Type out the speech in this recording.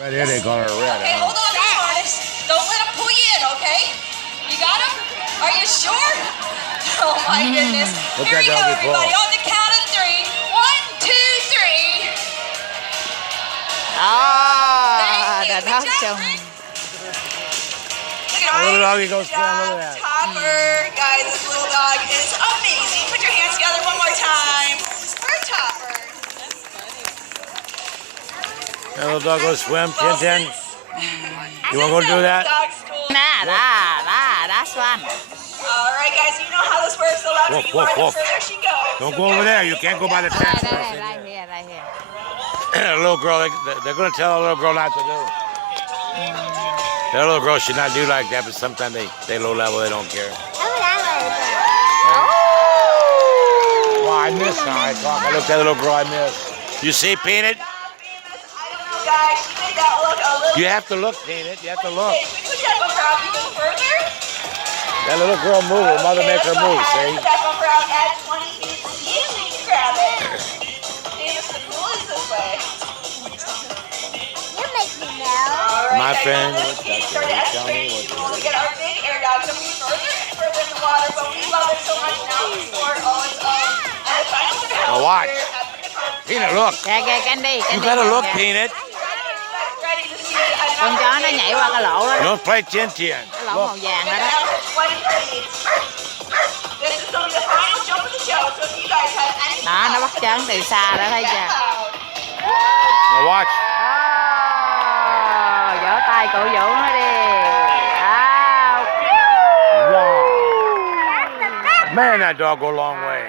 Right here they call her red. Okay, hold on, guys. Don't let him pull you in, okay? You got him? Are you sure? Oh my goodness. Look Here at we go, doggy everybody. pull. On the count of 3. 1, 2, 3. Đã thoát chồng. Look at Little our doggy goes swim. Look at that. Topper. Guys, this little dog is amazing. Put your hands together one more time for Topper. That little dog goes swim. 10. You want to go do that? That's one. All right, guys, you know how this works. The louder you are, the further she goes. Don't go over there. You can't go by the fence. Right here. A little girl, they're going to tell a little girl not to do. That little girl should not do like that, but sometimes they low level, they don't care. Well, I missed now. I looked at the little girl, I missed. You see, Peanut? I don't know, guys. She made that look a little. You have to look, Peanut. You have to look. Okay, we put that bumper out even further. That little girl move. Her mother make her move, see? Put that bumper out at 20 feet. See if we can grab it. Davis, the pool is this way. You make me know. All right, My guys, friend, now let's get started exercising. We get our big air dog to move further and further in the water, but we love it so much now we score all its own. And the final one to help Now watch. here at the front. Peanut, look. Kìa Candy. You better look, Peanut. Ready to see Con chó nó nhảy qua cái lỗ đó. Don't play 10. Cái lỗ màu vàng đó đó. This is going to be the final jump of the show, so if you guys have any Đó, nó bắt chấn từ xa đó thấy chưa? Now watch. Vỗ tay cổ vũ nó đi. Wow. Man, that dog go a long way.